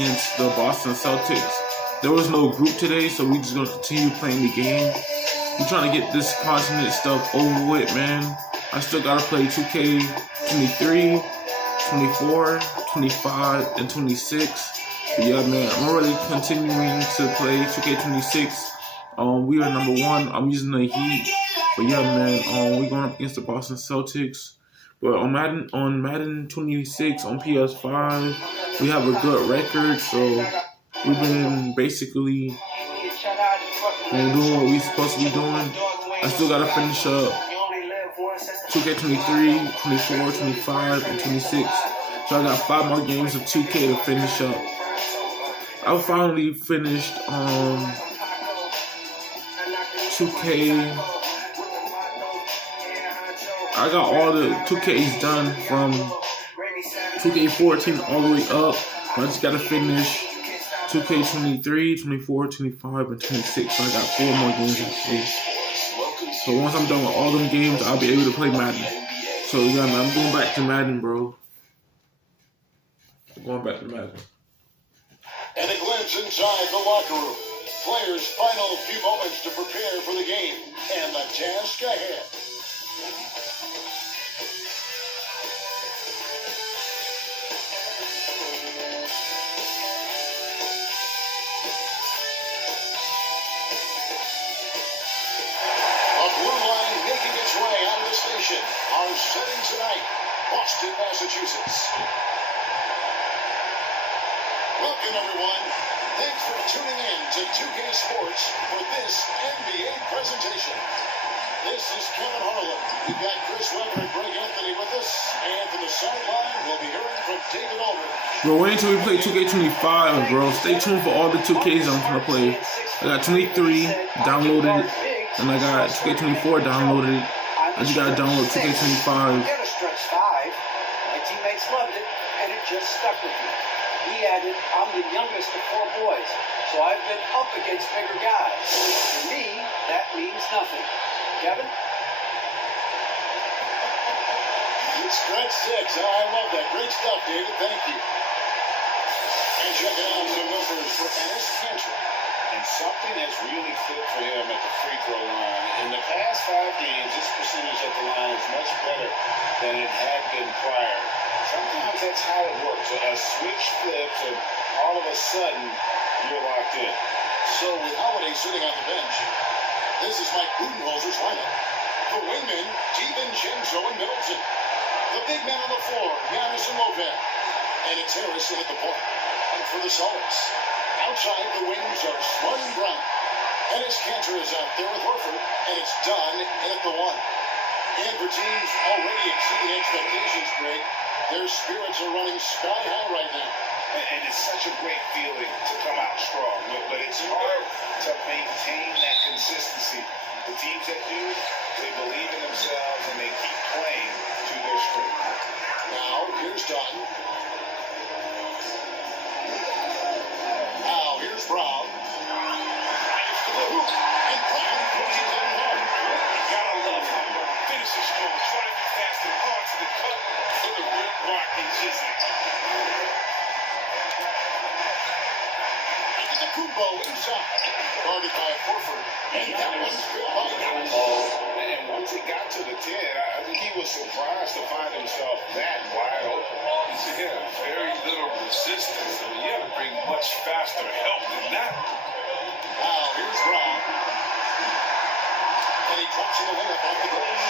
against the Boston Celtics. There was no group today, so we just gonna continue playing the game. We're trying to get this continent stuff over with, man. I still gotta play 2K23, 24, 25, and 26. But yeah, man, I'm already continuing to play 2K26. We are number 1. I'm using the Heat. But yeah, man, we're going up against the Boston Celtics. But on Madden 26 on PS5, we have a good record. So we've been basically doing what we're supposed to be doing. I still gotta finish up 2K23, 24, 25, and 26. So I got 5 more games of 2K to finish up. I finally finished 2K. I got all the 2Ks done from 2K14 all the way up. I just gotta finish 2K23, 24, 25, and 26. So I got 4 more games to play. So once I'm done with all them games, I'll be able to play Madden. So yeah, man, I'm going back to Madden, bro. I'm going back to Madden. And a glimpse inside the locker room. Players' final few moments to prepare for the game and the task ahead. A blue line making its way out of the station. Our setting tonight, Boston, Massachusetts. Welcome, everyone. Thanks for tuning in to 2K Sports for this NBA presentation. This is Kevin Harlan. We've got Chris Webber and Greg Anthony with us. And from the sideline, we'll be hearing from David Aldridge. Bro, wait until we play 2K25, bro. Stay tuned for all the 2Ks I'm gonna play. I got 23 downloaded, and I got 2K24 downloaded. I just gotta download 2K25. Get a stretch 5. My teammates loved it, and it just stuck with me. He added, I'm the youngest of 4 boys, so I've been up against bigger guys. For me, that means nothing. Kevin? Stretch 6. Oh, I love that. Great stuff, David. Thank you. And checking out some numbers for Enes Kanter. And something that's really clicked for him at the free throw line. In the past 5 games, this percentage at the line is much better than it had been prior. Sometimes that's how it works. A switch flips, and all of a sudden, you're locked in. So with Holiday sitting on the bench, this is Mike Budenholzer's lineup. The wingmen, DiVincenzo and Middleton. The big men on the floor, Giannis and Lopez. And it's Harrison at the point. And for the Celtics, outside the wings are Smart and Brown. Enes Kanter is out there with Horford, and it's done at the 1. And for teams already exceeding expectations, Greg, their spirits are running sky high right now. And it's such a great feeling to come out strong. But it's hard to maintain that consistency. The teams that do, they believe in themselves, and they keep playing to their strength. Now, here's Dunn. Now, here's Brown. Drives to the hoop, and Brown puts it in hard. You gotta love him. Finishes strong, trying to be fast and hard to the cut for the rim rock and Jizzy. Kumbo inside, guarded by Horford, and that one's good by And once he got to the 10, I think he was surprised to find himself that wide open. Yeah, very little resistance. I mean, you have to bring much faster help than that. Now here's Brown, and he drops in the layup off the glass.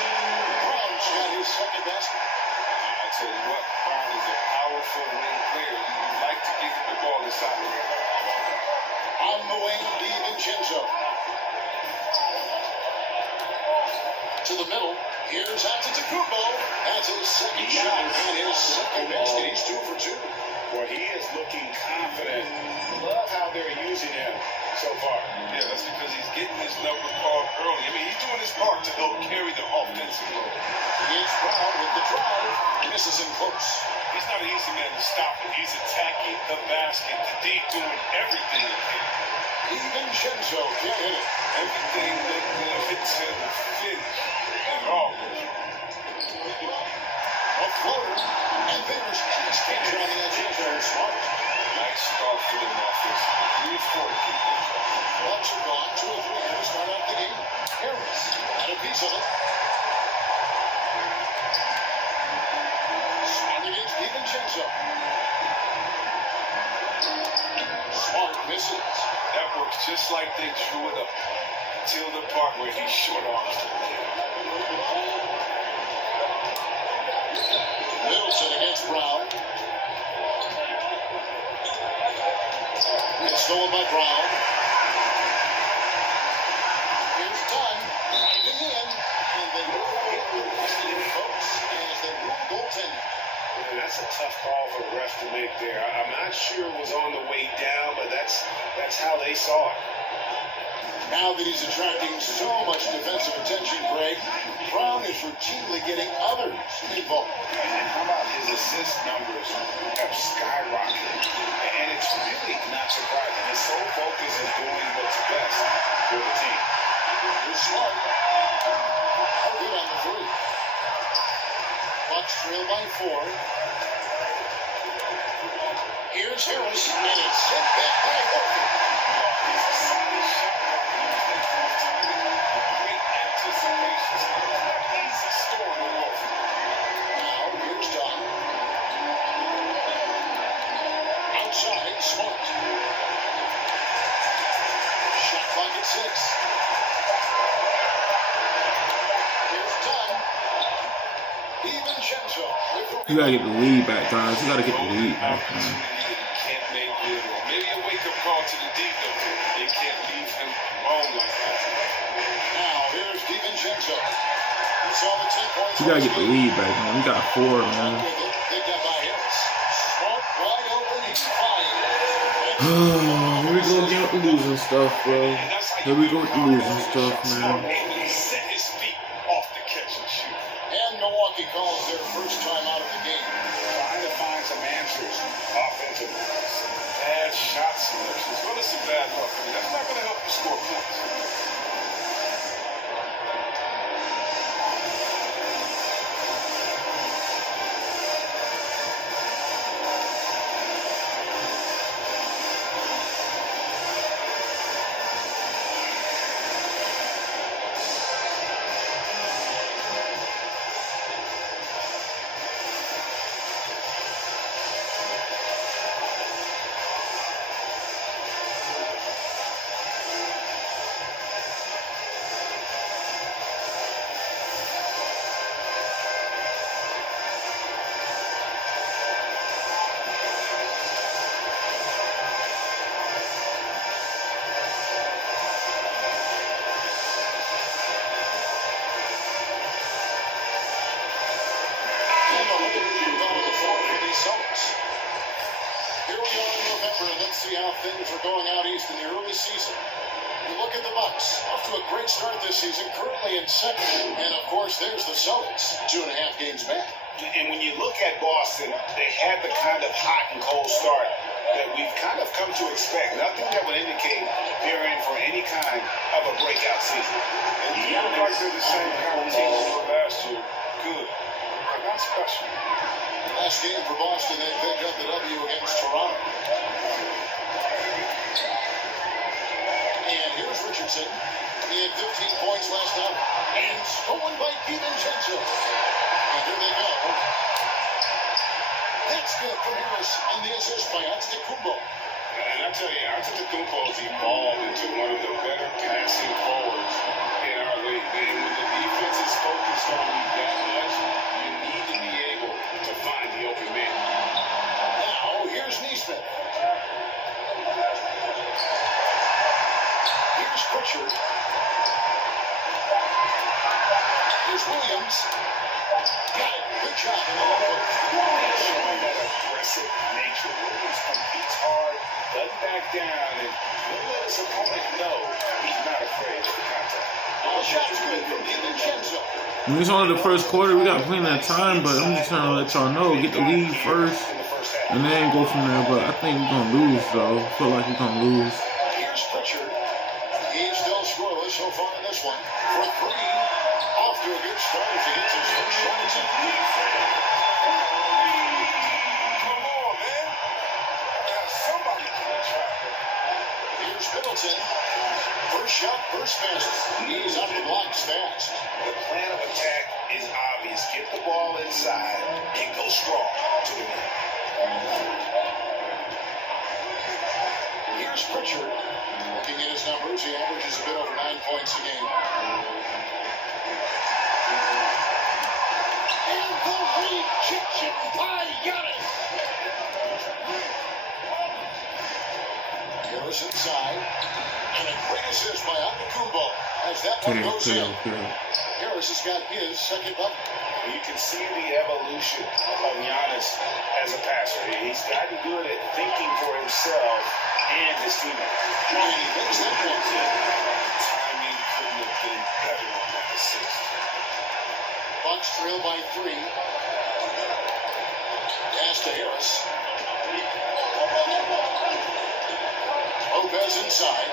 Brown's got his second basket. I tell you what, Brown is a powerful wing player. You like to give him the ball inside the rim. On the wing, DiVincenzo. To the middle. Here's Antetokounmpo. That's his second shot and his second basket. He's 2 for 2. Well, he is looking confident. Love how they're using him so far. Yeah, that's because he's getting his number called early. I mean, he's doing his part to help carry the offensive load. Here's Brown with the drive. Misses him close. He's not an easy man to stop, but he's attacking the basket. The D doing everything he can. DiVincenzo can't hit it. Everything that benefits him to finish. And all. A floater. And there's Enes Kanter on the edge. Smart. Nice start after them offensively. 3 or 4 to keep them. Bucks are gone. 2 or 3 here to start out the game. Harris got a piece of it. Smart against DiVincenzo. Smart misses. That works just like they drew it up until the part where he short arms the layup. Middleton against Brown. It's stolen by Brown. Here's Dunn. Driving in. And they will get the rest of the folks as they rule goaltending. Yeah, that's a tough call for the ref to make there. I'm not sure it was on the way down, but that's how they saw it. Now that he's attracting so much defensive attention, Greg, Brown is routinely getting others involved. And how about his assist numbers have skyrocketed? And it's really not surprising. His sole focus is doing what's best for the team. Here's Smart. Oh, good on the 3. Bucks trail by 4. Here's Harris, and it's sent back by Horford. He's a solid shot blocker. Great anticipation. Easy score with Wolford. Now, here's Dunn. Outside, Smart. Shot clock at 6. Here's Dunn. DiVincenzo. You gotta get the lead back, guys. You gotta get the lead back, man. Can't make good. Or maybe a wake-up call to the defense. They can't leave him alone like that. Now, here's DiVincenzo. You saw the 10 points. You gotta get the lead back, man. We got 4, man. Picked up by Harris. Smart, wide open. He's fine. Here we go again with the losing stuff, bro. Here we go with the losing stuff, man. He set his feet off the catch and shoot. And Milwaukee calls their first time out of the game. Trying to find some answers offensively. Bad shot selection, as well as some bad luck. I mean, that's not going to help you score points. See how things are going out east in the early season. You look at the Bucks, off to a great start this season, currently in second. And of course, there's the Celtics, 2.5 games back. And when you look at Boston, they had the kind of hot and cold start that we've kind of come to expect. Nothing that would indicate they're in for any kind of a breakout season. And you look like they're the same kind of team they were last year. Good, but not special. Last game for Boston, they picked up the W against Toronto. And here's Richardson. He had 15 points last night. And stolen by DiVincenzo. And here they go. That's good for Harris. And the assist by Antetokounmpo. And I tell you, Antetokounmpo has evolved into one of the better passing forwards in our league. And when the defense is focused on you that much, you need to be able to find the open man. Now, here's Neesmith. Here's Pritchard. Here's Williams. Got it. Good job in the low. Showing that aggressive nature. Williams competes hard, doesn't back down, and he'll let his opponent know he's not afraid of the contact. All shots good from DiVincenzo. When it's only the first quarter, we got plenty of time, but I'm just trying to let y'all know, get the lead first, and then go from there. But I think we're gonna lose, though. I feel like we're gonna lose. Here's Pritchard. He's still scoreless so far in this one. For 3, off to a good start as he gets his first shots in. Come on, man. Somebody catch. Here's Middleton. First shot, first miss. He's on the blocks fast. The plan of attack is obvious. Get the ball inside and go strong to the rim. Here's Pritchard. Looking at his numbers, he averages a bit over 9 points a game. And the rejection by Giannis. Harris inside. And a great assist by Antetokounmpo as that one goes in. Harris has got his second bucket. You can see the evolution of Giannis as a passer. He's gotten good at thinking for himself and his teammates. And he makes that one. Timing couldn't have been better on that assist. Bucks trail by 3. Pass to Harris. Lopez inside.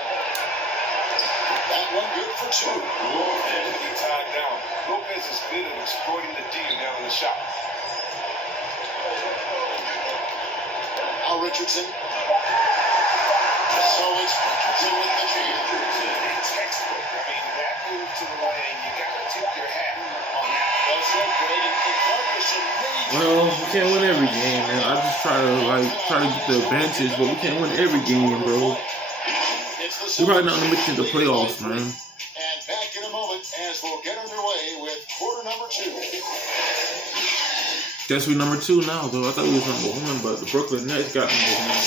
That one good for 2. He tied down. Lopez is good at exploiting the D and nailing the shot. Al Richardson. So it's Richardson with the jam. Textbook. I mean, that move to the lane, you got to tip your hat on that. Well separated for Ferguson. Well, we can't win every game, man. I just try to get the advantage, but we can't win every game, bro. We're probably not gonna make it to the playoffs, man. And back in a moment as we'll get underway with quarter number 2. Guess we're number 2 now, though. I thought we was number 1, but the Brooklyn Nets got number 1.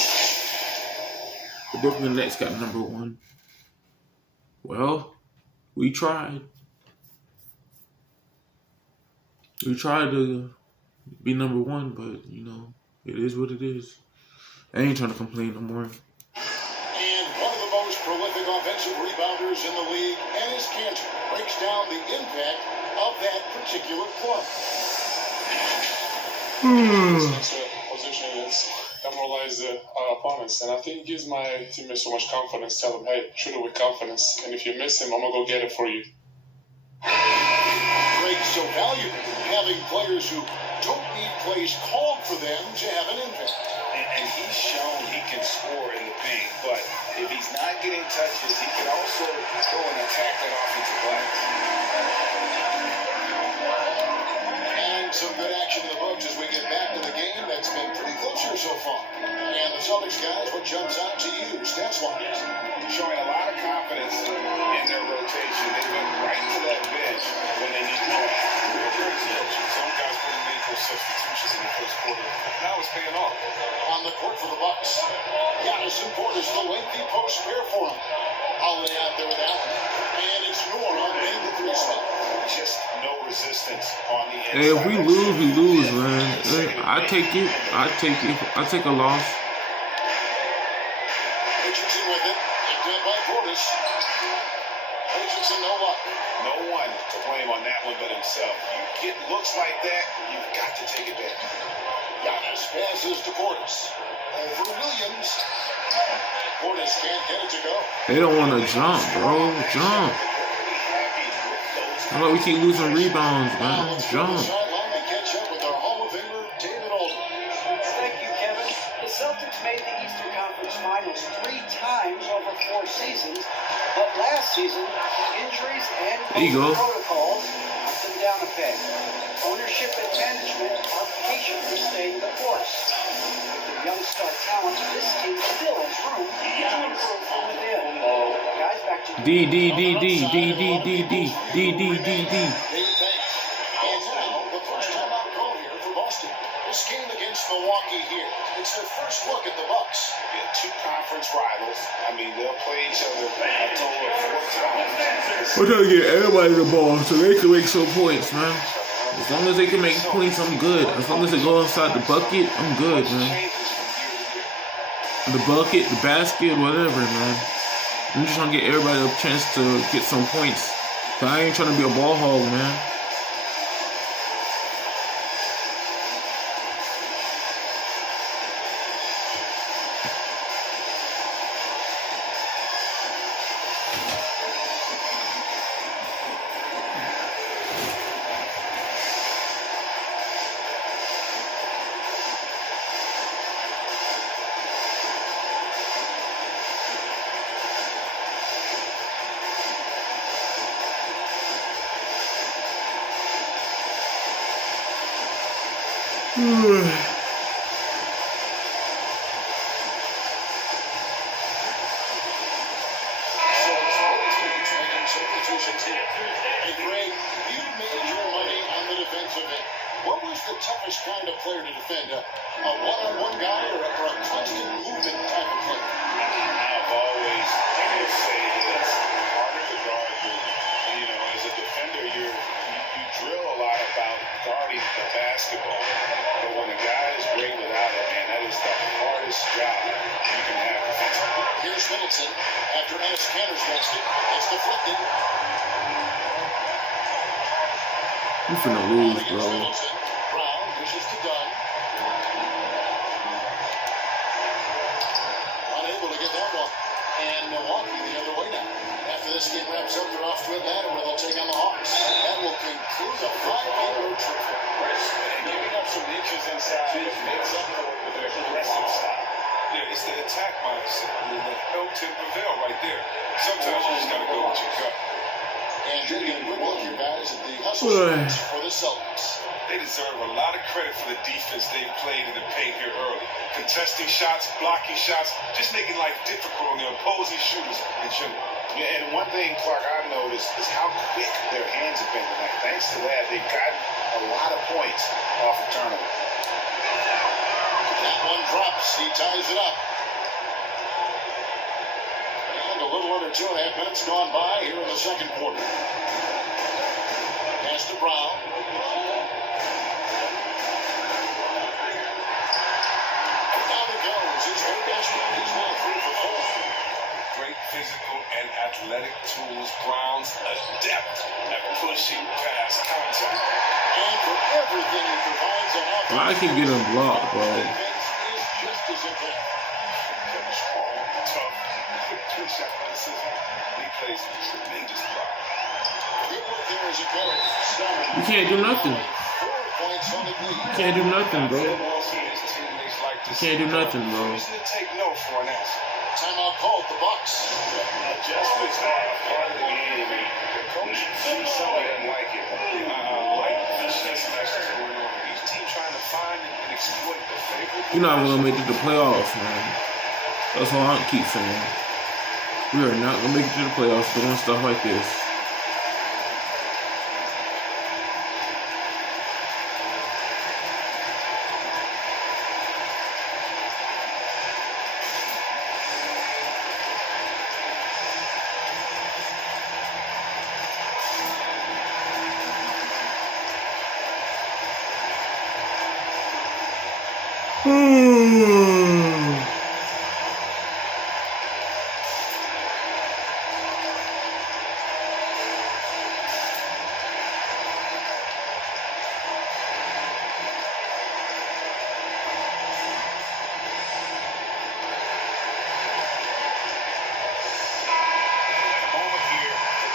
The Brooklyn Nets got number 1. Well, we tried. We tried to be number 1, but, you know, it is what it is. I ain't trying to complain no more. And one of the most prolific offensive rebounders in the league, Enes Kanter, breaks down the impact of that particular play. It's a position that's demoralizes our opponents, and I think it gives my teammates so much confidence. Tell them, hey, shoot it with confidence, and if you miss him, I'm gonna go get it for you. Great, so valuable having players who don't need plays called for them to have an impact. And he's shown he can score in the paint, but if he's not getting touches, he can also go and attack that offensive glass. And some good action in the books as we get back to the game that's been pretty close here so far. And the Celtics guys, what jumps out to you, stats-wise? Showing a lot of confidence in their rotation. They went right to that bench when they need to. Some guys putting in for substitutions in the first quarter. Now it's paying off. On the court for the Bucks, Giannis and Portis, the lengthy post pair for him. Holiday out there with Allen. And it's Noor in the 3 spot. Just no resistance on the inside. Hey, if we lose, man. Hey, I take it. I take a loss. Richardson with it. Picked up by Portis. Richardson, no luck. No one to blame on that one but himself. You get looks like that, you've got to take it back. Giannis passes to Portis. Over Williams. Portis can't get it to go. They don't want to jump, bro. Jump. How about we keep losing rebounds, man? Jump. Sideline to catch up with our Hall of Famer, David Aldridge. Thank you, Kevin. The Celtics made the Eastern Conference Finals 3 times over 4 seasons, but last season, injuries and There you go. protocols knocked them down a peg. Ownership and management are patiently staying the course. With the young star talent, this team still has room to improve from within. Guys, back to D. David Banks. And now, the first timeout call here for Boston. This game against Milwaukee here. It's their first look at the Bucks. Yeah, 2 conference rivals. I mean, they'll play each other a total of 4 times. We're trying to get everybody the ball so they can make some points, man. As long as they can make points, I'm good. As long as they go inside the bucket, I'm good, man. The bucket, the basket, whatever, man. I'm just trying to get everybody a chance to get some points. But I ain't trying to be a ball hog, man. Substitutions here. Hey, Greg, you made your money on the defensive end. What was the toughest kind of player to defend? A one-on-one guy or a constant movement type of player? I've always say it's harder to guard movement. You know, as a defender, you drill a lot about guarding the basketball. But when a guy is great without it, man, that is the hardest job you can have defensively. Here's Middleton. After Ennis Cantor's basket, it's deflected. You finna lose, bro. Brown pushes to Dunn. Unable to get that one. And Milwaukee the other way now. After this game wraps up, they're off to Atlanta where they'll take on the Hawks. That will conclude a 5-game road trip for them. And giving up some inches inside, it makes up for it with their aggressive style. Yeah, it's the attack mindset. The help to prevail right there. Sometimes you just gotta go with your gut. And taking a quick look here, guys, at the hustle shots for the Celtics. They deserve a lot of credit for the defense they've played in the paint here early. Contesting shots, blocking shots, just making life difficult on the opposing shooters in general. Yeah, and one thing, Clark, I've noticed is how quick their hands have been tonight. Thanks to that, they've gotten a lot of points off of turnover. That one drops. He ties it up. And a little under 2.5 minutes gone by here in the second quarter. Pass to Brown. And down it goes. His third basket. He's now 3 for 4. Great physical and athletic tools. Brown's adept at pushing past contact. And for everything he provides on offense, Why I keep getting blocked, bro? defense is just as important. Strong, tough, quick shot criticism. He plays a tremendous block. Good work there as it goes. Stubborn. You can't do nothing. 4 points on the lead. You can't do nothing, bro. His teammates like to You can't do nothing, bro. Reason to take no for an answer. Timeout called the Bucks. Adjustments are a part of the game. The coach sees something and like it. Like the chess match that's going on. Each team trying to find and exploit the favorite. You're not gonna make it to the playoffs, man. That's all I keep saying. We are not gonna make it to the playoffs doing stuff like this.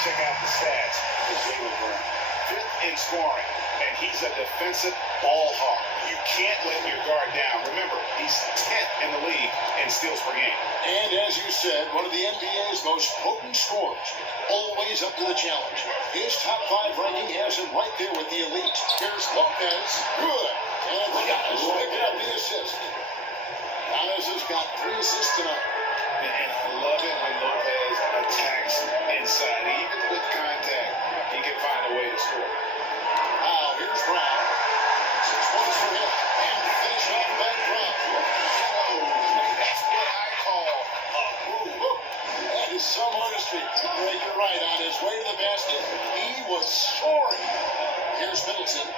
Check out the stats for Jaylen Brown. 5th in scoring, and he's a defensive ball hawk. You can't let your guard down. Remember, he's 10th in the league in steals per game. And as you said, one of the NBA's most potent scorers. Always up to the challenge. His top 5 ranking has him right there with the elite. Here's Lopez. Good. And Giannis picking up the assist. Giannis has got 3 assists tonight. And I love it when Lopez attacks inside. Even with contact, he can find a way to score. Now, here's Brown. 6 points for him. And finish off by Brown. That's what I call a move. That is some artistry. Greg, you're right. On his way to the basket, he was soaring. Here's Middleton.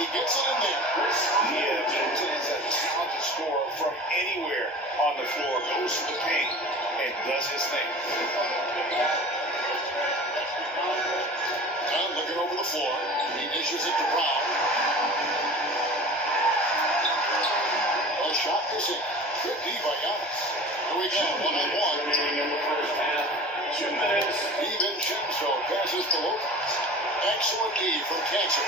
He gets it in there. Yeah, Middleton is a talented scorer from anywhere on the floor. Goes to the paint and does his thing. Dunn looking over the floor. He dishes it to Brown. A shot missing. Good D by Giannis. Here we go. 1-on-1. DiVincenzo passes to Lopez. Excellent D from Cancer.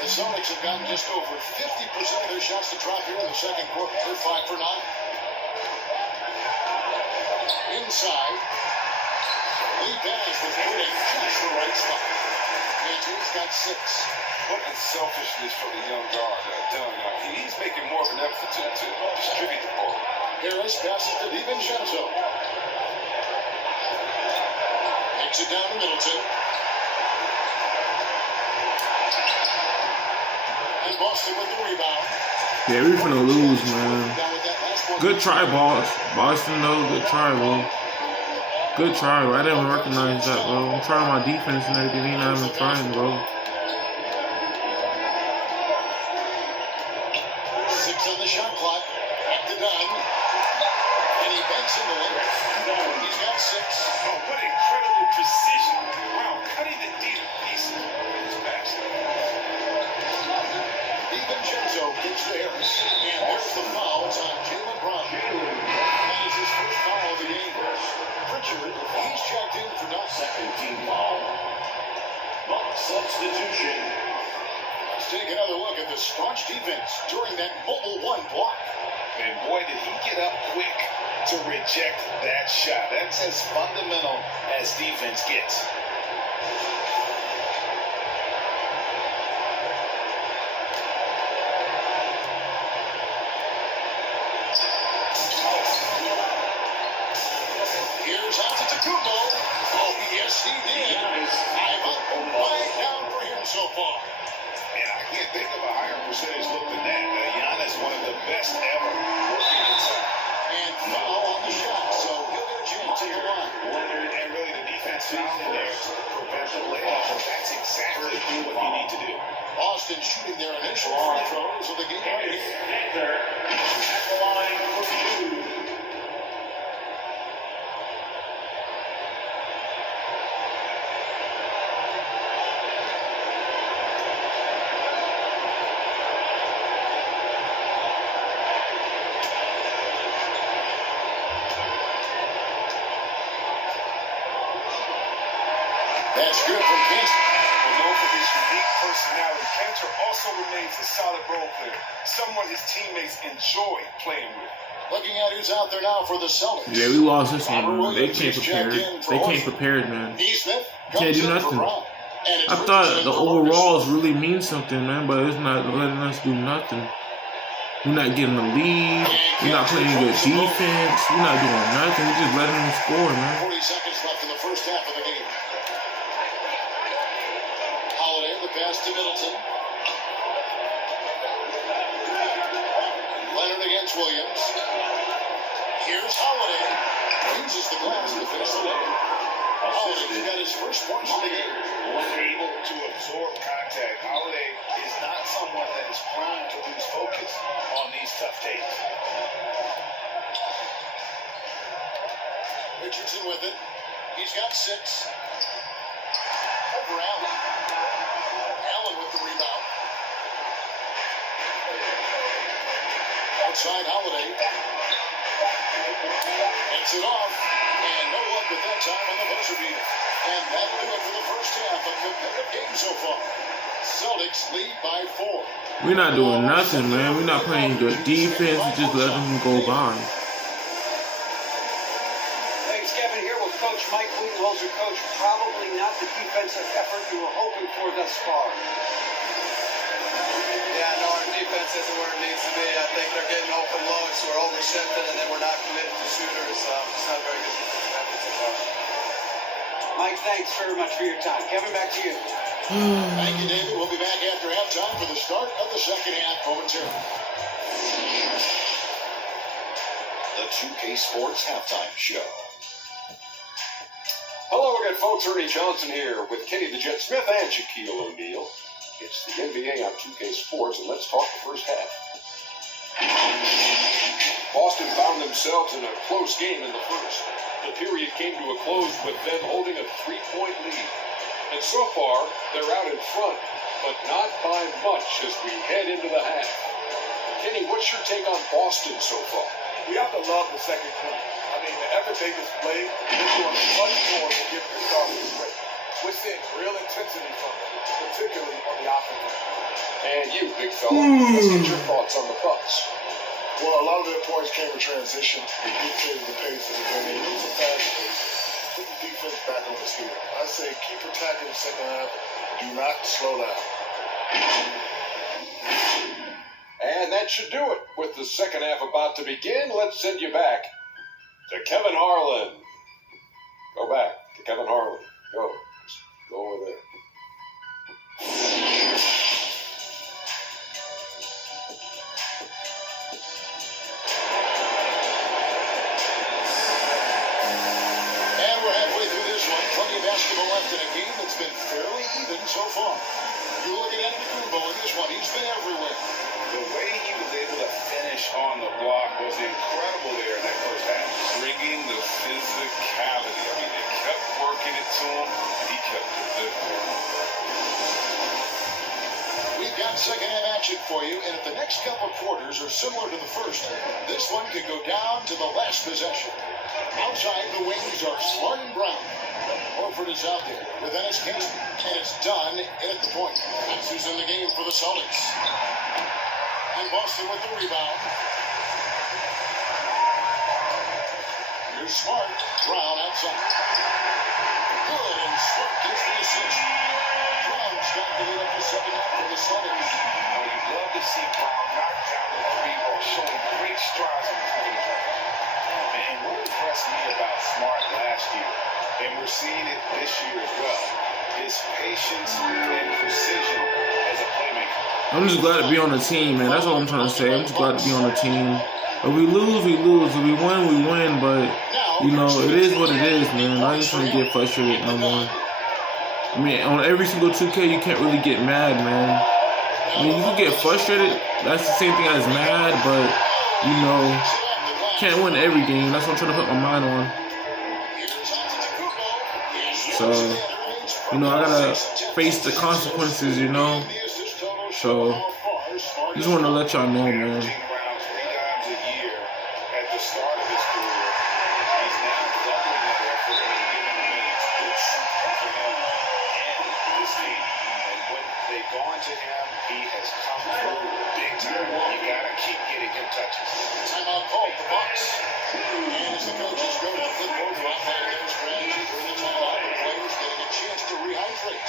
The Celtics have gotten just over 50% of their shots to drop here in the second quarter. They're 5 for 9. Inside. Lead pass was put in just the right spot. Andrews got 6. What unselfishness from the young guard. He's making more of an effort to distribute the ball. Harris passes to DiVincenzo. Takes it down to Middleton. And Boston with the rebound. Yeah, we're finna lose, man. Down with that last one. Good try, Boston, though. Good try, bro. Good try, bro. I didn't even recognize that, bro. I'm trying my defense and everything. He's not even trying, bro. 6 on the shot clock. Back to Dunn. And he banks into it. He's got 6. Oh, what incredible precision. Wow, cutting the deep pieces in his basket. DiVincenzo gets to Harris. And there's the foul. It's on Jaylen Brown. That is his first foul of the game. Pritchard, he's checked in for Dunn. Second team foul. Buck substitution. Let's take another look at the staunch defense during that mobile 1 block. And boy, did he get up quick to reject that shot. That's as fundamental as defense gets. Here's Antetokounmpo. Oh, yes, he did. I'm up right down for him so far. And I can't think of a higher percentage look than that. Giannis, one of the best ever working inside. And foul on the shot, so he'll get a chance at the line. And really the defense found there to prevent the layup. That's exactly what you need to do. Boston shooting their initial free throws of the game right here. Panther at the line for 2. That's good from Kingston. Known for his unique personality, Cantor also remains a solid role player, someone his teammates enjoy playing with. Looking at who's out there now for the Celtics. Yeah, we lost this one, man. They came prepared. They came prepared, man. Neesmith Can't do nothing. I thought the overalls really mean something, man, but it's not letting us do nothing. We're not getting the lead. We're not playing good defense. We're not doing nothing. We're just letting them score, man. 40 seconds left in the first half of the game. Holiday, the pass to Middleton. Leonard against Williams. Here's Holiday. Uses the glass to finish the day. Holiday's got his first points of the game. Able to absorb contact. Holiday is not someone that is prone to lose focus on these tough days. Richardson with it. He's got 6. Over Allen. Allen with the rebound. Outside Holiday. Gets it off. And no luck with that time on the buzzer beater. And that'll do it for the first half. A competitive game so far. Celtics lead by 4. We're not doing nothing, man. We're not playing good defense. We're just letting them go by. Thanks, Kevin. Here with Coach Mike Budenholzer. Coach, probably not the defensive effort you were hoping for thus far. Yeah, no, our defense isn't where it needs to be. I think they're getting open looks, we're overshifting, and then we're not committed to shooters. It's not very good defensive effort so far. Mike, thanks very much for your time. Kevin, back to you. Thank you, David. We'll be back after halftime for the start of the second half momentarily. The 2K Sports Halftime Show. Hello again, folks. Ernie Johnson here with Kenny the Jet Smith and Shaquille O'Neal. It's the NBA on 2K Sports, and let's talk the first half. Boston found themselves in a close game in the first. The period came to a close with them holding a 3-point lead. And so far, they're out in front, but not by much as we head into the half. Kenny, what's your take on Boston so far? We have to love the second quarter. I mean, the effort they displayed, they're doing much more than giving the starters a break. We're seeing real intensity from them, particularly on the offensive end. And you, big fella, let's get your thoughts on the Bucks. Well, a lot of their points came in transition. It dictated the pace of the game. It was a fast pace. put the defense back on its heel. I say keep attacking the second half. Do not slow down. And that should do it. With the second half about to begin, let's send you back to Kevin Harlan. Go back to Kevin Harlan. Go. Just go over there. And we're halfway through this one. Plenty of basketball left in a game that's been fairly even so far. You look at Antetokounmpo in this one. He's been everywhere. The way he was able to finish on the block was incredible there in that first half. Bringing the physicality. I mean, they kept working it to him, and he kept delivering. We've got second half action for you, and if the next couple quarters are similar to the first, this one could go down to the last possession. Outside the wings are Smart and Brown. Horford is out there with Ennis Cantor, and it's done in at the point. That's who's in the game for the Celtics. And Boston with the rebound. Here's Smart. Brown outside. Good, and Smart gets the assist. Brown's got the lead up to 7 for the Celtics. Now, you'd love to see Brown knock down the three ball, showing great strides in the and what impressed me about Smart last year, and we're seeing it this year as well, is patience and precision as a playmaker. I'm just glad to be on the team, man. That's all I'm trying to say. I'm just glad to be on the team. If we lose, we lose. If we win, we win. But, you know, it is what it is, man. I ain't trying to get frustrated no more. I mean, on every single 2K, you can't really get mad, man. I mean, you can get frustrated. That's the same thing as mad, but, you know, can't win every game. That's what I'm trying to put my mind on. So, you know, I gotta face the consequences, you know. So, just want to let y'all know, man. Around 3 times a year at the start of his career. He's now doubling that effort and giving minutes. It's something for him and this team. And when they've gone to him, he has come through big time. You gotta keep getting him touches. Timeout called the Bucks. And as the coaches go to the clipboard to outline their strategy for the timeout, the players getting a chance to rehydrate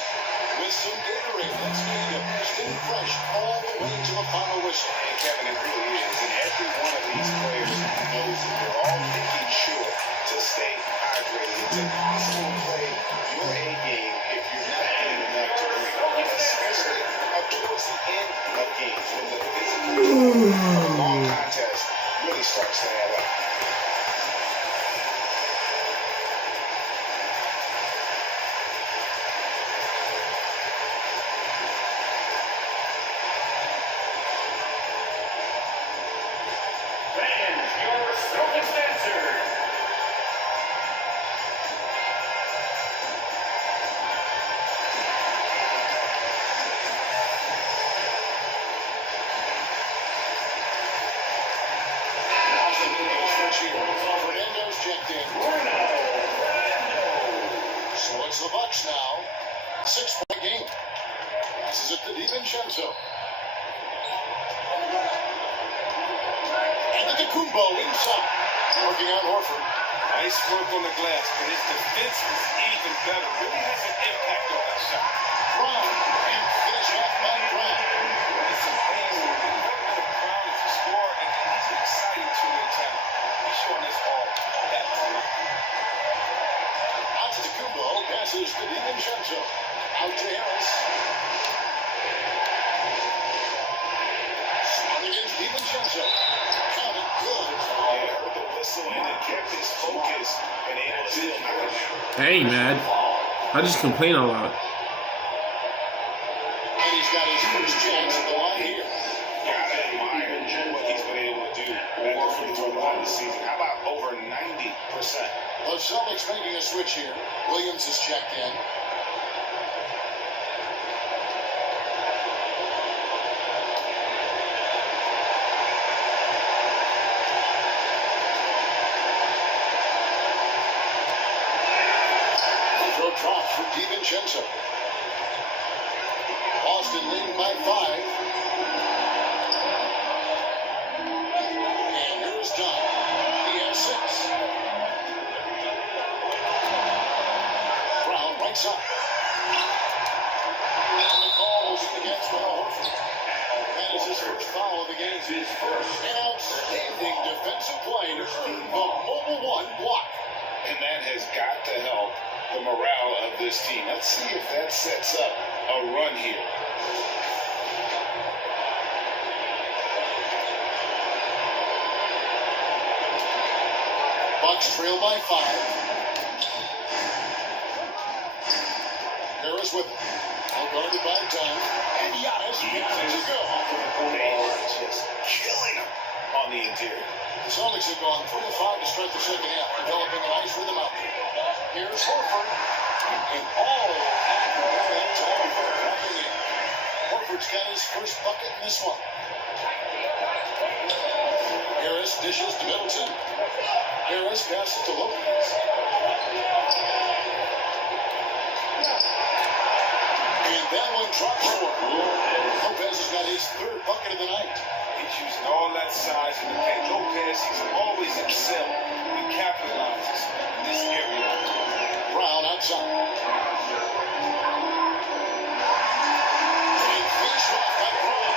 with some Gatorade. Let's keep them staying fresh all the way to the final whistle. And Kevin, it really is. And every one of these players knows that they're all making sure to stay hydrated. It's impossible to play your A game if you're not getting enough to drink, especially up towards the end of games when the physical long contest really starts to add up. Fernando's checked in. So it's the Bucks now. 6-point game. Passes it to DiVincenzo. And the Antetokounmpo inside. Working on Horford. Nice work on the glass, but his defense was even better. Really has an impact on that shot. Brown. And finish off by Brown. It's amazing. The development of Brown as a scorer, and he's an exciting two-way talent. He's showing us all that talent. Antetokounmpo passes to DiVincenzo. Out to Harris. Smart against DiVincenzo. Counted good. Yeah, heard the whistle and it kept his focus and able to still knock it down. I ain't mad. I just complain a lot. And he's got his first chance at the line here. Gotta admire what he's been able to do at the free throw line this season. How about over 90%? The Celtics making a switch here. Williams is checked in. Throw drops from DiVincenzo. Boston leading by 5. And here's Dunn. He has 6. An outstanding defensive play to earn the Mobile One block. And that has got to help the morale of this team. Let's see if that sets up a run here. Bucks trail by 5. Harris with it. Well guarded by Dunn. And Giannis gets to go. They are just killing them on the interior. The Celtics have gone 3 of 5 to start the second half, developing a nice rhythm out there. Here's Horford. And all that time for coming in. Horford's got his first bucket in this one. Harris dishes to Middleton. Harris passes to Lopez. And that one drops short. Lopez has got his third bucket of the night. He's using all that size in the paint. Lopez, he's always excelled. He capitalizes in this area. Brown outside. And finish off by Brown.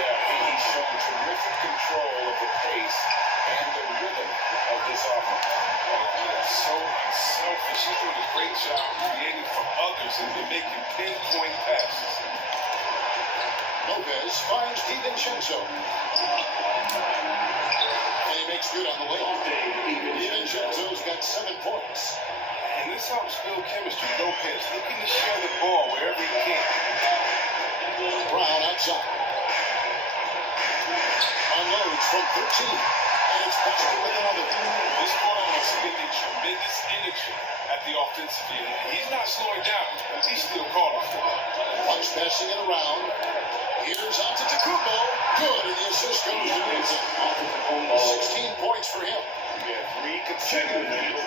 Yeah, he's shown terrific control of the pace and the rhythm of this offense. So unselfish. He's doing a great job creating for others and making pinpoint passes. Lopez finds DiVincenzo. And he makes good on the way. DiVincenzo's got 7 points. And this helps build chemistry. Lopez looking to share the ball wherever he can. Brown outside. Unloads from 13. And it's busted with another. This ball is spending tremendous energy at the offensive end. He's not slowing down. He's still calling for it. Bucks passing it around. Here's Antetokounmpo. Good, and the assist goes to Middleton. 16 points for him. Yeah, 3 consecutive minutes.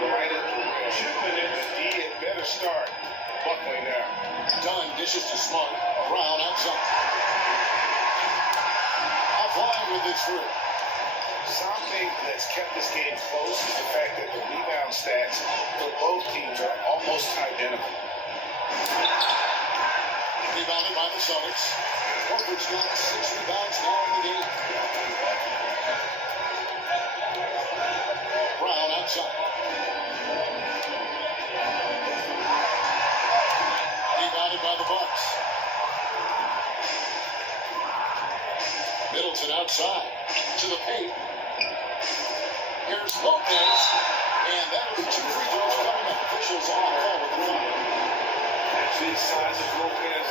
Right at the rim. 2 minutes. He had better start buckling down. Dunn dishes to Smart. Brown outside. Offline with his three. Something that's kept this game close is the fact that the rebound stats for both teams are almost identical. Rebounded by the Celtics. Horford's got 6 rebounds now in the game. Brown outside. Rebounded by the Bucks. Middleton outside to the paint. Here's Lopez, and that'll be 2 free throws coming up. Officials on call with the foul. Big size of Lopez.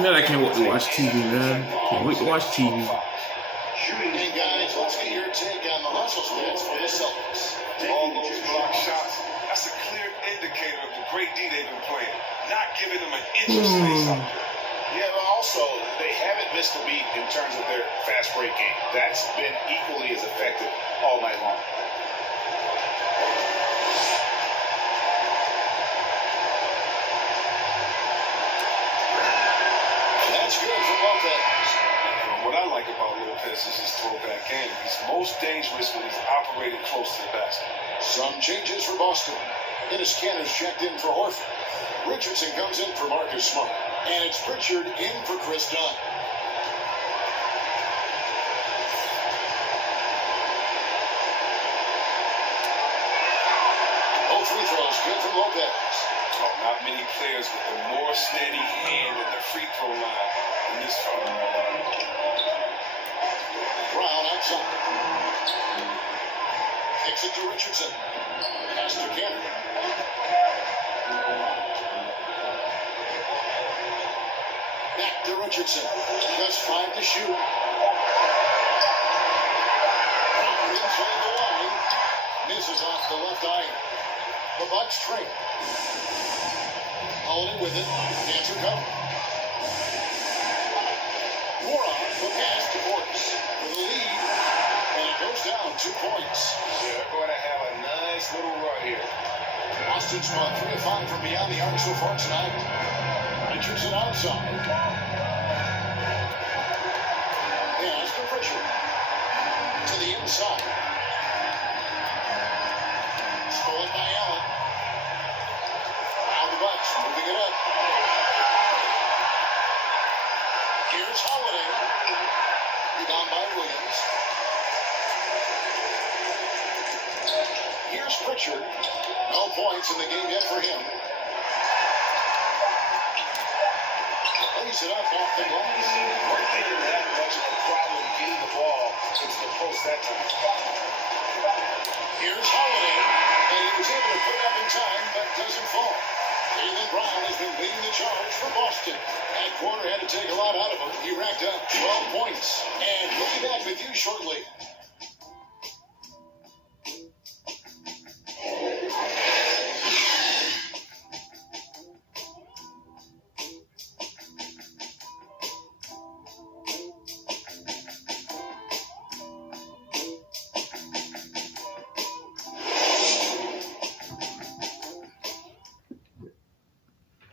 Man, I can't wait to watch TV, man. Can't wait to watch TV. Hey guys, let's get your take on the hustle stats for the Celtics. All those block shots, that's a clear indicator of the great D they've been playing. Not giving them an inch of space out there. Yeah, but also, they haven't missed a beat in terms of their fast break game. That's been equally as effective all night long. That's good for Lopez. What I like about Lopez is his throwback game. He's most dangerous when he's operating close to the basket. Some changes for Boston. Dennis Canner's checked in for Horford. Richardson comes in for Marcus Smart. And it's Pritchard in for Chris Dunn. Both free throws good from Lopez. Oh, not many players with a more steady hand at the free throw line than this fella. Brown outside. Kicks it to Richardson. Pass to Canner. Back to Richardson. Just 5 to shoot. Inside the line. Misses off the left iron. The Bucks trail. Holding with it. Can't recover. Moron, the pass to Forks for the lead. And it goes down 2 points. They're going to have a nice little run here. Boston's gone 3 of 5 from beyond the arc so far tonight. Richardson outside. Pass to Pritchard. To the inside. Stolen by Allen. Now the Bucks moving it up. Here's Holiday. Rebound by Williams. Here's Pritchard. No points in the game yet for him. Lays it up off the glass. They didn't have much of a problem getting the ball into the post that time. Here's Holiday, and he was able to put it up in time, but doesn't fall. Jaylen Brown has been leading the charge for Boston. That quarter had to take a lot out of him. He racked up 12 points, and we'll be back with you shortly.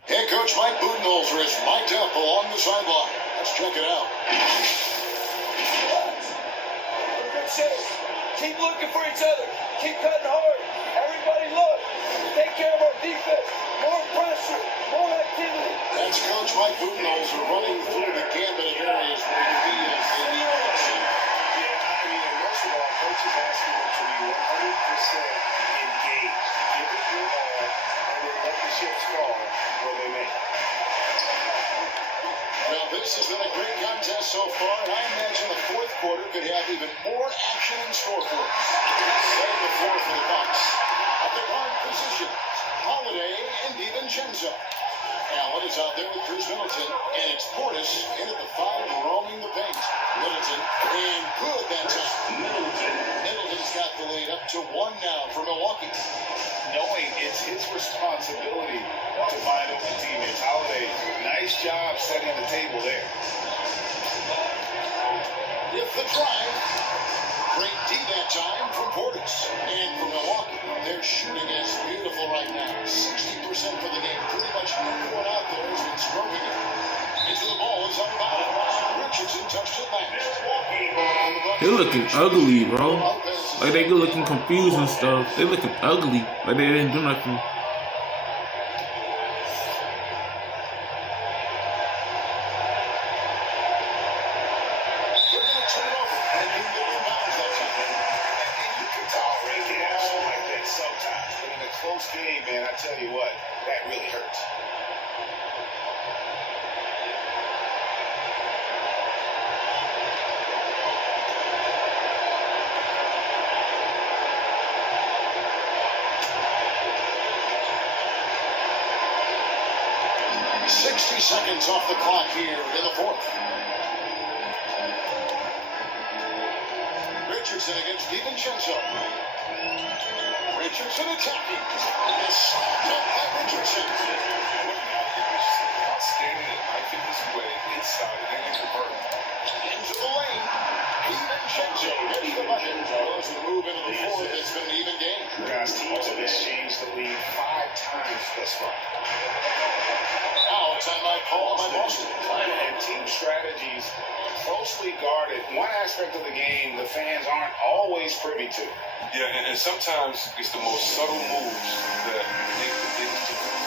Head coach Mike Budenholzer is mic'd up along the sideline. Let's check it out. Good shape. Keep looking for each other. Keep cutting hard. Everybody look. Take care of our defense. More pressure. More activity. That's Coach Mike Budenholzer running through the gambit of areas where you can be in the action. Yeah, I mean, and most of all, coach is asking them to be 100% engaged. Give it your all, and then let the chips fall where they may. Well, this has been a great contest so far, and I imagine the fourth quarter could have even more action in store for us. Setting the floor for the Bucks. At the guard position, Holiday and DiVincenzo. Allen is out there with Chris Middleton, and it's Portis in at the 5, roaming the paint. Middleton, and good that time. Middleton's got the lead up to 1 now for Milwaukee. Knowing it's his responsibility to find open teammates. Holiday, nice job setting the table there. With the drive, great D that time from Portis. And for Milwaukee, their shooting is beautiful right now. 60% for the game. Pretty much everyone out there has been stroking it. Into the ball is unbound. Richardson touched it back. They looking ugly, bro. Like they looking confused and stuff. They looking ugly. Like they didn't do nothing. They're going to turn it over. And he gets the bounds that time. And you can tolerate an action like that sometimes. But in a close game, man, I tell you what, that really hurts. Seconds off the clock here in the fourth. Richardson against DiVincenzo. Richardson attacking. Slapped up by Richardson. Outstanding at knifing his way inside and convert. Into the lane. DiVincenzo gets the bucket. As we move into the fourth, it's been an even game. Guys, teams have changed the lead 5 times thus far. Now a timeout call by Boston. And team strategies closely guarded. One aspect of the game the fans aren't always privy to. Yeah, and sometimes it's the most subtle moves that make the biggest difference.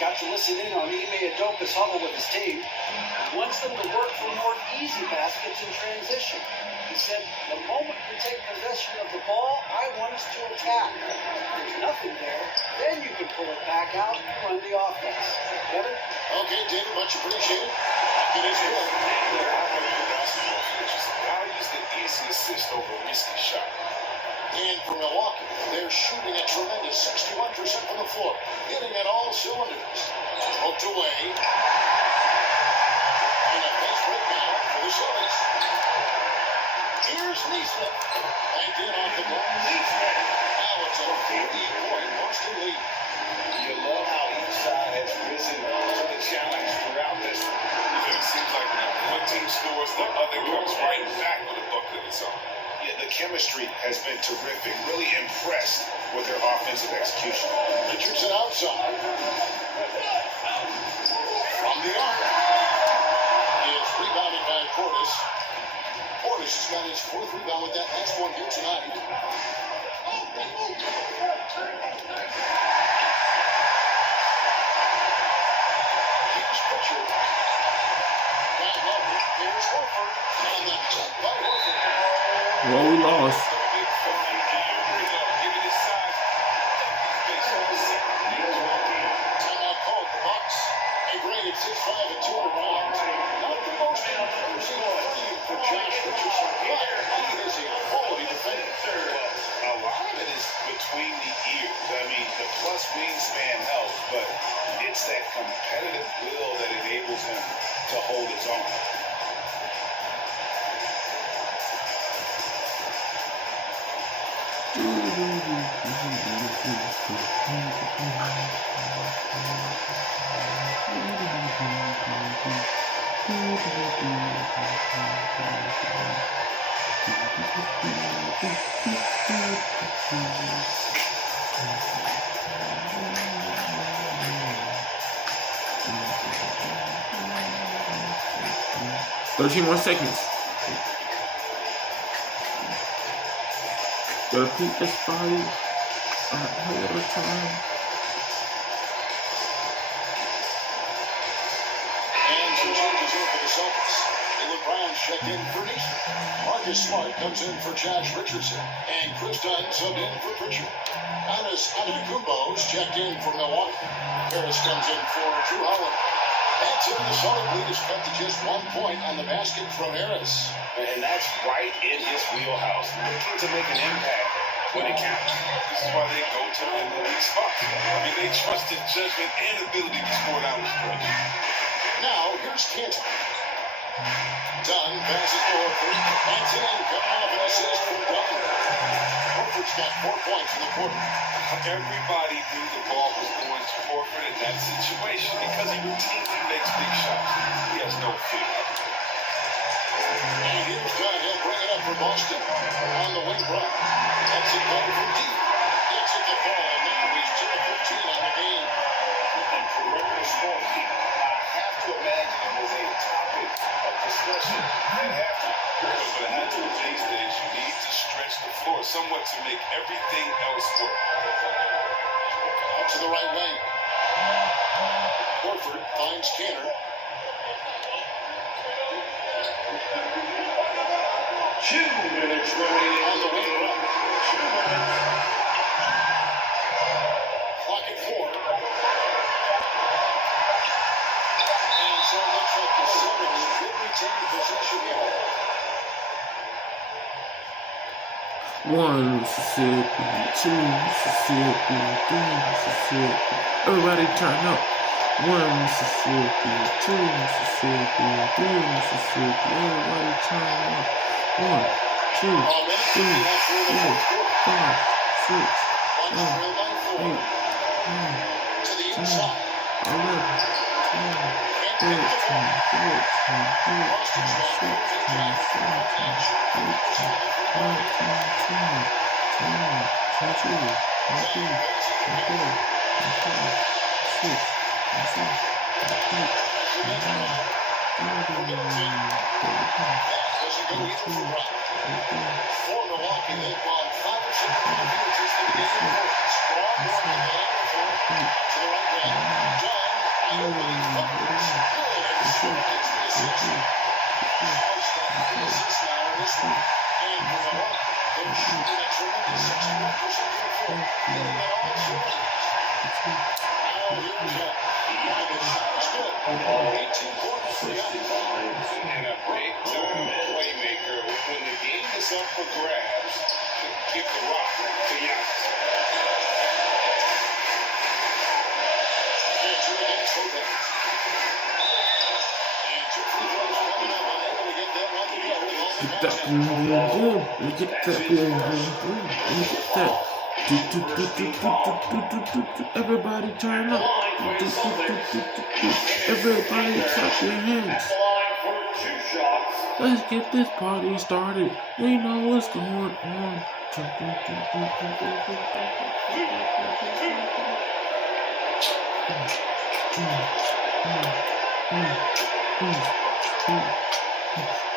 got to listen in on Ime Udoka's huddle with his team. He wants them to work for more easy baskets in transition. He said, the moment we take possession of the ball, I want us to attack. If there's nothing there, then you can pull it back out and run the offense. Kevin? Okay, David, much appreciated. It is good. I'll use the easy assist over a risky shot. And for Milwaukee, they're shooting a tremendous 61% from the floor, hitting at all cylinders. Poked away. And a pace break now for the Celtics. Here's Neesmith. Back in off the glass. Now it's a 40-point Boston lead. You love how each side has risen to the challenge throughout this. It seems like when one team scores, the other comes right back with a bucket of its own. Yeah, the chemistry has been terrific. Really impressed with their offensive execution. Richardson outside. From the arc. It's rebounded by Portis. Portis has got his fourth rebound with that next one here tonight. Here's Pritchard. Down low. Here's Horford. And the jump by Horford. Well, we lost. Timeout called the Bucks. They graded 6'5" and 200 pounds. Not the most imposing frame for Josh Richardson, but he is a quality defender. A lot of it is between the ears. I mean, the plus wingspan helps, but it's that competitive will that enables him to hold his own. Thirteen more seconds. Gotta peek this body. A hell of a time. And some changes in for the Celtics. Dylan Brown's checked in for Neesmith. Marcus Smart comes in for Josh Richardson. And Chris Dunn subbed in for Pritchard. Giannis Antetokounmpo's checked in for Milwaukee. Harris comes in for Drew Howard. That's it. The Celtic lead is cut to just 1 point on the basket from Harris. And that's right in his wheelhouse. Looking to make an impact when it counts. This is why they go to the league spots. I mean, they trust his judgment and ability to score down the stretch. Now, here's Cantor. Dunn passes to Horford. That's in. Coming off an assist from Dunn. Horford's got 4 points in the quarter. Everybody knew the ball was going to Horford in that situation because he routinely makes big shots. He has no fear. And here's Dunn. He'll bring it up for Boston on the wing run. That's it back from deep. Gets it to fall. And now he's 2 of 15 on the game. And for regular scoring, I have to imagine it was a topic of discussion at halftime. But after these days, you need to stretch the floor somewhat to make everything else work. Out to the right wing. Horford finds Cantor. 2 minutes remaining On the wing run. 2 minutes. Clock at 4. And so it looks like the Celtics could retain possession here. One Mississippi, two Mississippi, three Mississippi. Everybody turn up. One Mississippi, two Mississippi, three Mississippi. Everybody turn up. 1, 2, 3, 4, 5, 6, 7, 8, 9, To the 10, inside. 11, 12, 13, 14, 15, 16, 17, 18, 19, 20, 21, 22, 23, 24, 25, 26, 27, 28, 29, 30, Doesn't go either for Brown. For Milwaukee, they've won 5 or 6 appearances in the game. Strong run in the end. To the right wing. Dunn. And the lead Buckets. Good. And Smart gets the assist. Smart's got 3 assists now in this one. And for Milwaukee, they're shooting a tremendous 61% from the floor. Hitting at all cylinders. Now here's 18 points for Giannis. And a big-time playmaker. When the game is up for grabs, give the rock to Giannis. Get that boom, boom, boom. Let me get that boom, boom, boom. Let me get that. Do, do, do, do, do, do, do, do, do, do. Everybody turn up. Do, do, do, do, do, do, do. Everybody clap your hands. Let's get this party started. We know what's going on. Do, do, do, do, do, do, do, do.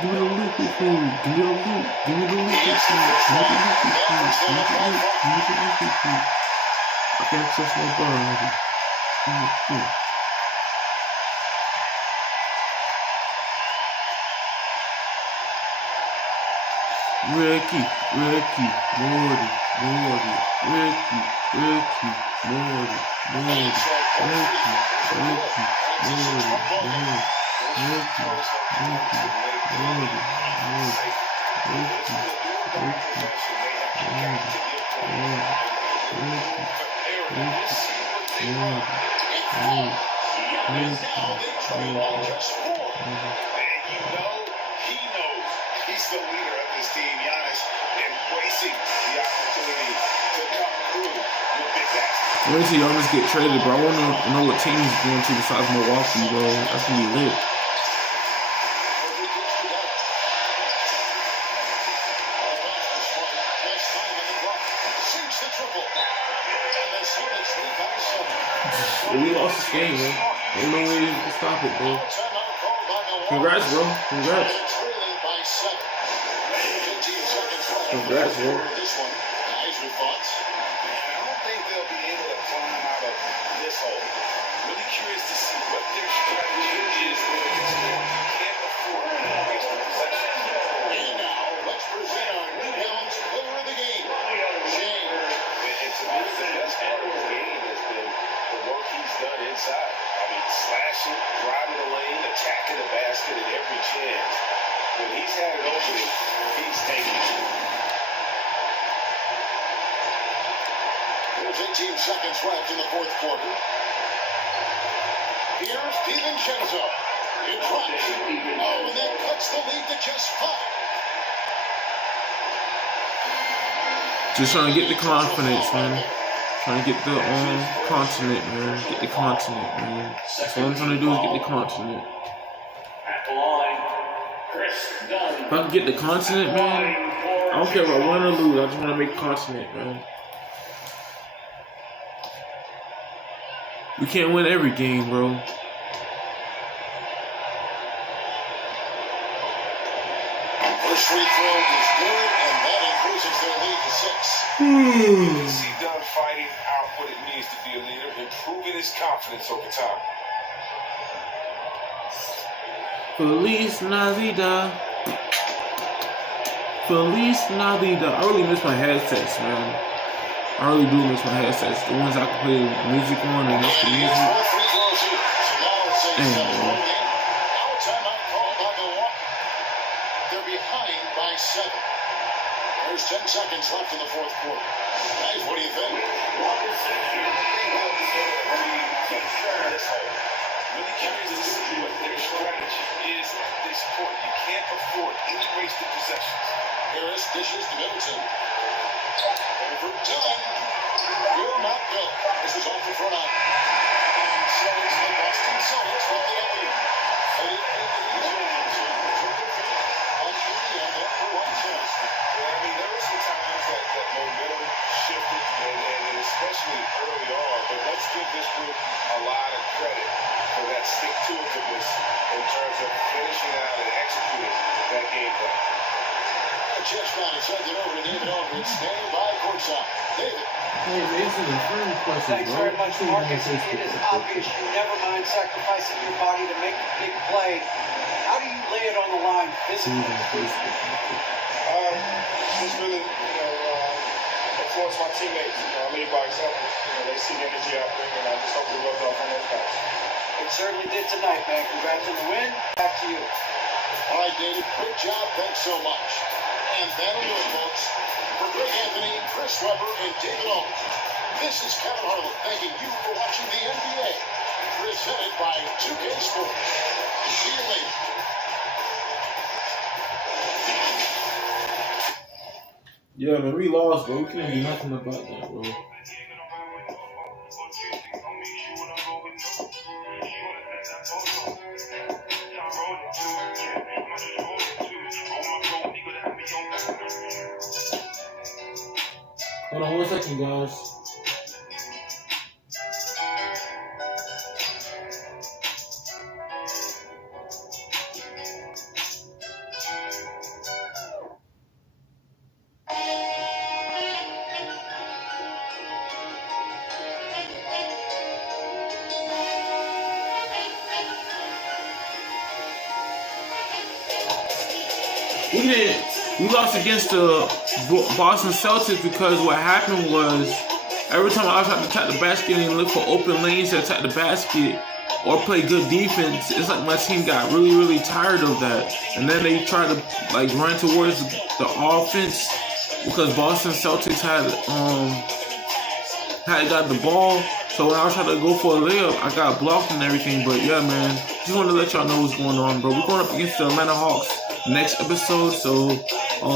Do the loopy food, do the loop, do the loopy food, do the loopy food, do the loopy food. I can't touch my body. Ricky, Morty, Morty, Ricky, Morty, Morty, He's the leader of this team. Giannis embracing the opportunity to come through with big baskets. Wait till Giannis get traded, bro. I want to know what team he's going to besides Milwaukee, bro. That's gonna be lit. We lost this game, bro. Ain't no way to stop it, bro. Congrats, bro. Congrats. Congrats, bro. I don't think they'll be able to climb out of this hole. Really curious to see what their strategy is with this game. You can't afford to waste the possession. And now, let's present our New Balance player of the game, Shane. And to me, the best part of the game has been the work he's done inside. I mean, slashing, driving the lane, attacking the basket at every chance. When he's had an opening, he's taking it. There's 18 seconds left in the fourth quarter. Here's DiVincenzo. It drops. Oh, and that cuts the lead to just 5. Just trying to get the confidence, man. Trying to get the continent, man. Get the continent, man. That's what I'm trying to do is get the continent. If I can get the continent, man, I don't care if I win or lose. I just want to make the continent, man. We can't win every game, bro. First free throw is good, and that increases their lead to 6. Is he done fighting out what it means to be a leader, improving his confidence over time? Feliz Navidad. Feliz Navidad. I really miss my headsets, man. I really do miss my headsets. The ones I can play music on and listen to music. Damn, bro. Timeout called by Milwaukee. They're behind by 7. There's 10 seconds left in the fourth quarter. Guys, what do you think? Really curious to see what their strategy is at this point. You can't afford any wasted possessions. Harris dishes to Middleton. Overdone. Will not go. This is off the front eye. And so it's the Boston Celtics with the W. There were some times that momentum shifted, and especially early on. But let's give this group a lot of credit for that stick-to-itiveness in terms of finishing out and executing that game plan. The chest down and sends it over to David Aldridge, standing by courtside. David. Hey, answer the first question, Thanks bro. very much, Marcus. It is obvious you never mind sacrificing your body to make a big play. How do you lay it on the line physically? Just really, influence my teammates. I lead by example. They see the energy I bring, and I just hope to rub off on those guys. certainly did tonight, man. Congrats on the win. Back to you. All right, David, great job. Thanks so much. And that'll do it, folks. For Greg Anthony, Chris Webber, and David Owens, this is Kevin Harlan thanking you for watching the NBA, presented by 2K Sports. See you later. Yeah, man, we lost, bro. We can't do nothing about that, bro. Hold on 1 second, guys. We lost against the Boston Celtics because what happened was every time I was trying to attack the basket and look for open lanes to attack the basket or play good defense, it's like my team got really, really tired of that. And then they tried to like run towards the offense because Boston Celtics had got the ball. So when I was trying to go for a layup, I got blocked and everything. But yeah, man, just wanted to let y'all know what's going on, bro. We're going up against the Atlanta Hawks next episode, so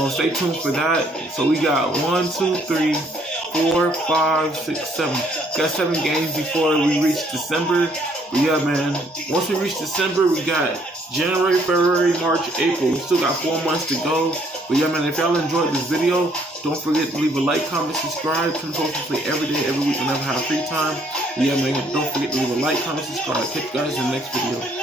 stay tuned for that. So we got 1, 2, 3, 4, 5, 6, 7. Got 7 games before we reach December. But yeah, man, once we reach December, we got January, February, March, April. We still got 4 months to go. But yeah, man, if y'all enjoyed this video, don't forget to leave a like, comment, subscribe. Come post play every day, every week whenever I have free time. But yeah, man, don't forget to leave a like, comment, subscribe. Catch you guys in the next video.